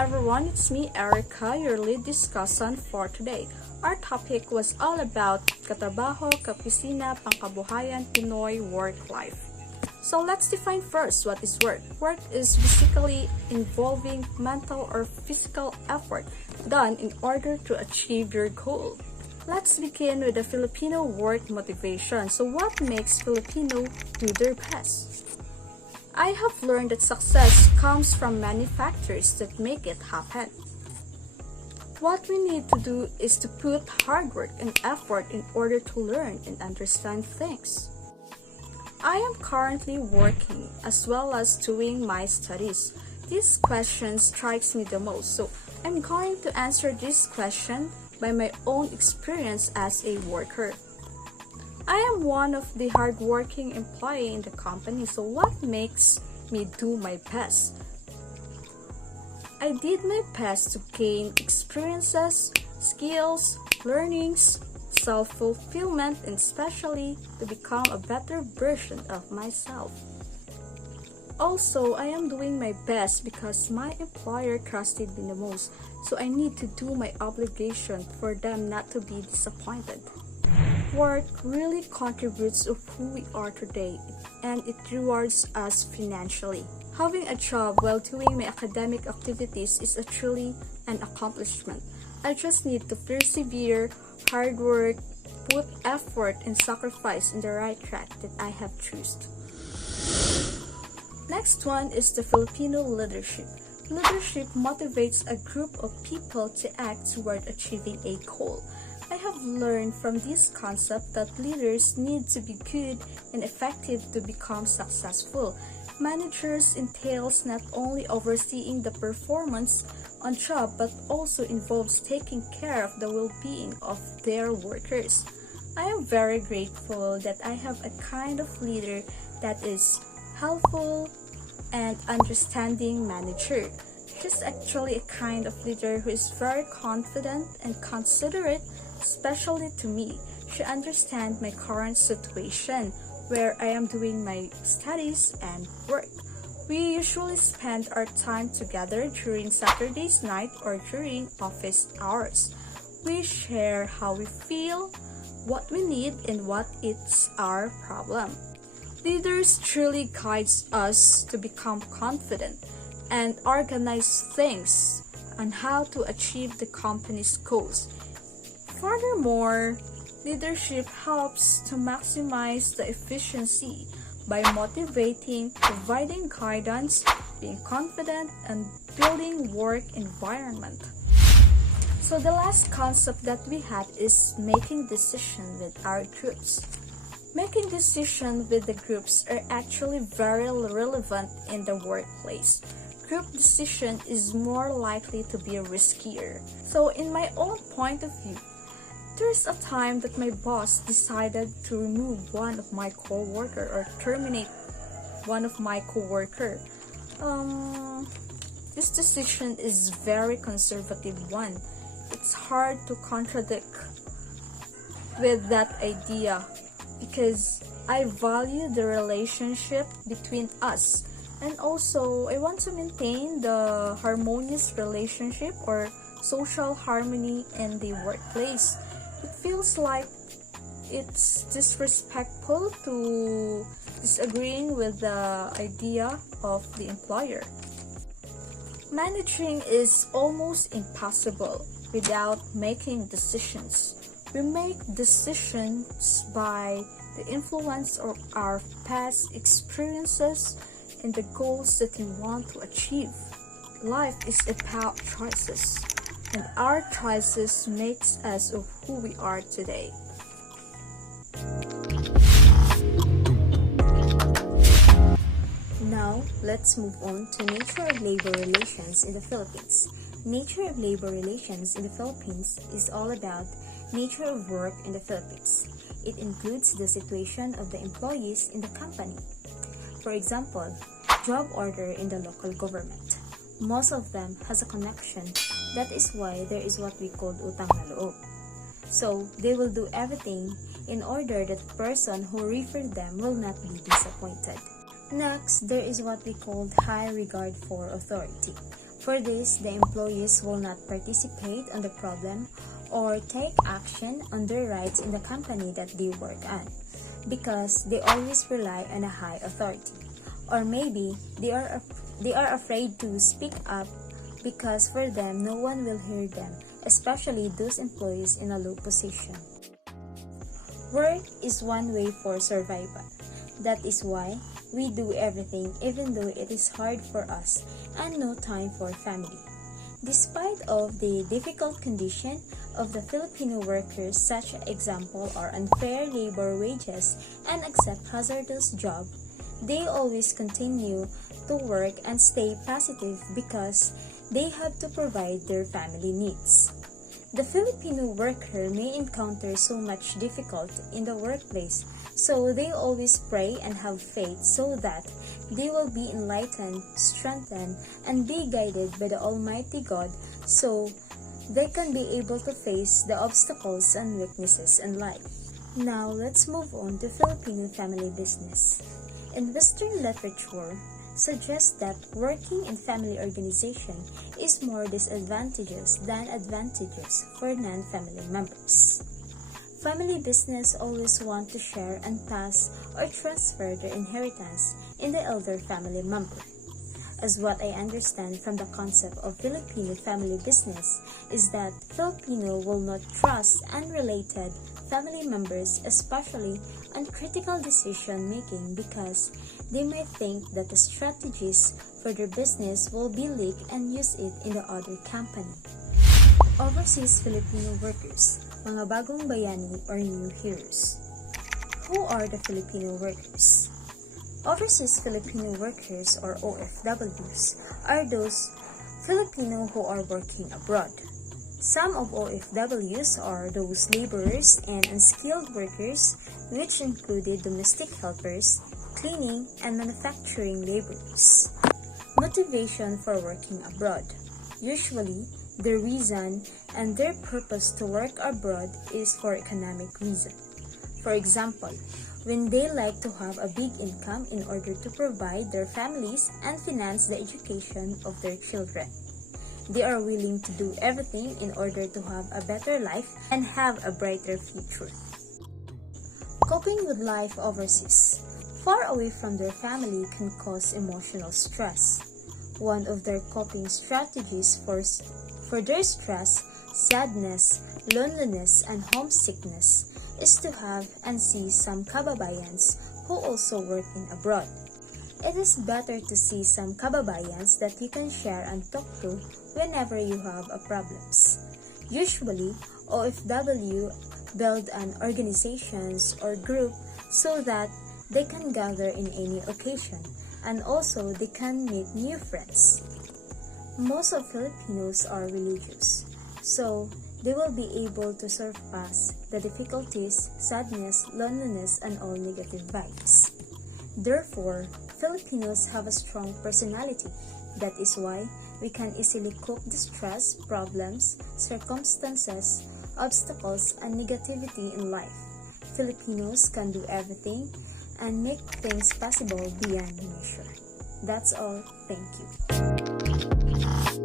everyone, it's me Erica, your lead discussant for today. Our topic was all about Ka-trabaho, opisina, pangkabuhayan, Pinoy Work life. So let's define first what is work. Work is basically involving mental or physical effort done in order to achieve your goal. Let's begin with the Filipino work motivation. So what makes Filipino do their best? I have learned that success comes from many factors that make it happen. What we need to do is to put hard work and effort in order to learn and understand things. I am currently working as well as doing my studies. This question strikes me the most, so I'm going to answer this question by my own experience as a worker. I am one of the hardworking employee in the company, so what makes me do my best? I did my best to gain experiences, skills, learnings, self-fulfillment, and especially to become a better version of myself. Also, I am doing my best because my employer trusted me the most, so I need to do my obligation for them not to be disappointed. Work really contributes to who we are today, and it rewards us financially. Having a job while doing my academic activities is truly an accomplishment. I just need to persevere, hard work, put effort, and sacrifice in the right track that I have chosen. Next one is the Filipino leadership. Leadership motivates a group of people to act toward achieving a goal. I have learned from this concept that leaders need to be good and effective to become successful. Managers entails not only overseeing the performance on job but also involves taking care of the well-being of their workers. I am very grateful that I have a kind of leader that is helpful and understanding manager. She's actually a kind of leader who is very confident and considerate, especially to me. She understands my current situation where I am doing my studies and work. We usually spend our time together during Saturday's night or during office hours. We share how we feel, what we need, and what is our problem. Leaders truly guides us to become confident and organize things on how to achieve the company's goals. Furthermore, leadership helps to maximize the efficiency by motivating, providing guidance, being confident, and building work environment. So the last concept that we had is making decisions with our groups. Making decisions with the groups are actually very relevant in the workplace. Group decision is more likely to be riskier. So in my own point of view, there's a time that my boss decided to remove one of my co-worker or terminate one of my co-worker. This decision is very conservative one. It's hard to contradict with that idea because I value the relationship between us, and also I want to maintain the harmonious relationship or social harmony in the workplace. It feels like it's disrespectful to disagreeing with the idea of the employer. Managing is almost impossible without making decisions. We make decisions by the influence of our past experiences and the goals that we want to achieve. Life is about choices, and our choices makes us of who we are today. Now, let's move on to nature of labor relations in the Philippines. Nature of labor relations in the Philippines is all about nature of work in the Philippines. It includes the situation of the employees in the company. For example, job order in the local government. Most of them has a connection. That is why there is what we call utang na loob. So, they will do everything in order that the person who referred them will not be disappointed. Next, there is what we call high regard for authority. For this, the employees will not participate on the problem or take action on their rights in the company that they work on, because they always rely on a high authority. Or maybe they are afraid to speak up because for them no one will hear them, especially those employees in a low position. Work is one way for survival. That is why we do everything even though it is hard for us and no time for family. Despite of the difficult condition of the Filipino workers, such example are unfair labor wages and accept hazardous job, they always continue to work and stay positive because they have to provide their family needs. The Filipino worker may encounter so much difficulty in the workplace, so they always pray and have faith so that they will be enlightened, strengthened, and be guided by the Almighty God so they can be able to face the obstacles and weaknesses in life. Now, let's move on to Filipino family business. In Western literature, suggests that working in family organization is more disadvantageous than advantageous for non-family members. Family business always want to share and pass or transfer their inheritance in the elder family member. As what I understand from the concept of Filipino family business is that Filipino will not trust unrelated family members, especially on critical decision making, because they might think that the strategies for their business will be leaked and use it in the other company. Overseas Filipino workers, mga bagong bayani or new heroes. Who are the Filipino workers? Overseas Filipino workers or OFWs are those Filipino who are working abroad. Some of OFWs are those laborers and unskilled workers, which included domestic helpers, cleaning, and manufacturing laborers. Motivation for working abroad. Usually, the reason and their purpose to work abroad is for economic reason. For example, when they like to have a big income in order to provide their families and finance the education of their children. They are willing to do everything in order to have a better life and have a brighter future. Coping with life overseas. Far away from their family can cause emotional stress. One of their coping strategies for their stress, sadness, loneliness, and homesickness is to have and see some kababayans who also working abroad. It is better to see some kababayans that you can share and talk to whenever you have a problems. Usually, OFW build an organizations or group so that they can gather in any occasion, and also they can meet new friends. Most of Filipinos are religious, so they will be able to surpass the difficulties, sadness, loneliness, and all negative vibes. Therefore, Filipinos have a strong personality. That is why we can easily cope the stress, problems, circumstances, obstacles, and negativity in life. Filipinos can do everything and make things possible beyond measure. That's all. Thank you.